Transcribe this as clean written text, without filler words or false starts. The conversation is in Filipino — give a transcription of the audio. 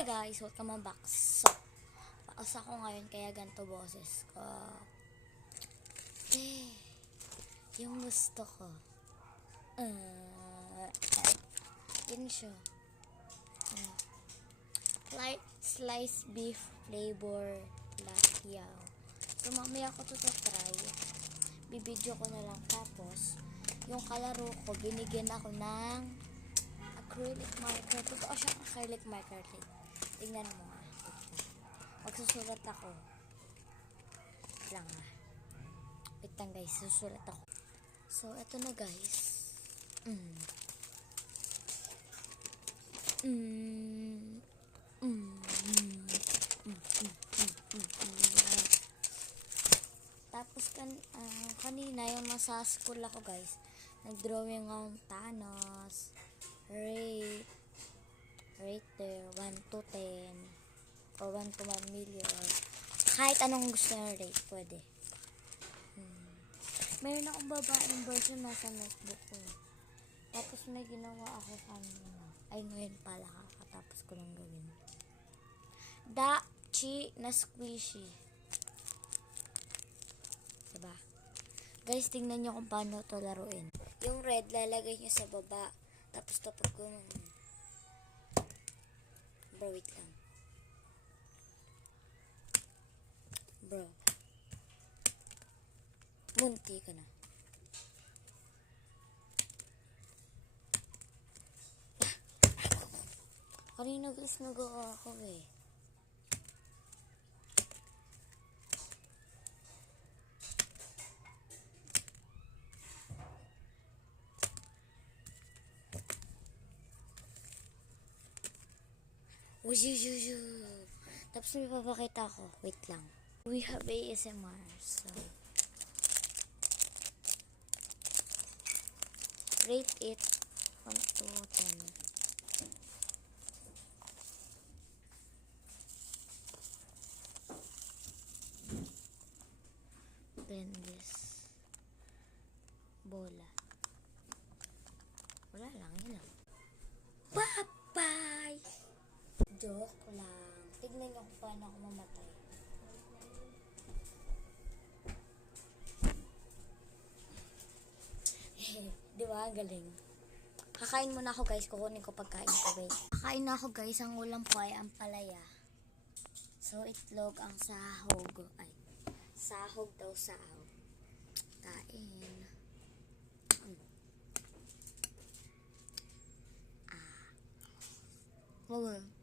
Hi guys! Welcome back. So, paus ako ngayon kaya ganito boses ko. Yung gusto ko. Yun siya. Sliced beef flavor lahiyaw. So, mamaya ko to try. Bibidyo ko na lang. Tapos, yung kalaro ko, binigyan ako ng acrylic marker. Totoo siyang acrylic marker. Tingnan mo nga. Magsusulat ako. Wait lang nga. Wait lang guys. Susulat ako. So, eto na guys. Tapos kanina yung nasa school ako guys. Nag-drawing ang Thanos. Rate there 1 to 10 or 1 to 1 million, kahit anong gusto na rate pwede. Meron akong babaeng version nasa notebook ko, tapos may ginawa ako kanina, ngayon pala kakatapos ko lang gawin. Chi na squishy, diba guys? Tingnan nyo kung paano ito laruin. Yung red lalagay nyo sa baba, tapos tapos ko bro, wait lang. Bro. Munti ka na. Kanina guys nagawa ako eh. Tapos may papakita ko. Wait lang. We have ASMR. So, rate it 1 to 10. Then this bola. Wala lang. Yun lang. Bye-bye! Joke lang. Tignan nyo kung paano ako mamatay. Diba? Galing. Kakain muna ako guys. Kukunin ko pagkain ko. Wait. Kakain na ako guys. Ang ulam ko ay ang palaya. So, itlog ang sahog. Ay, sahog daw sahog. Kain. Wow.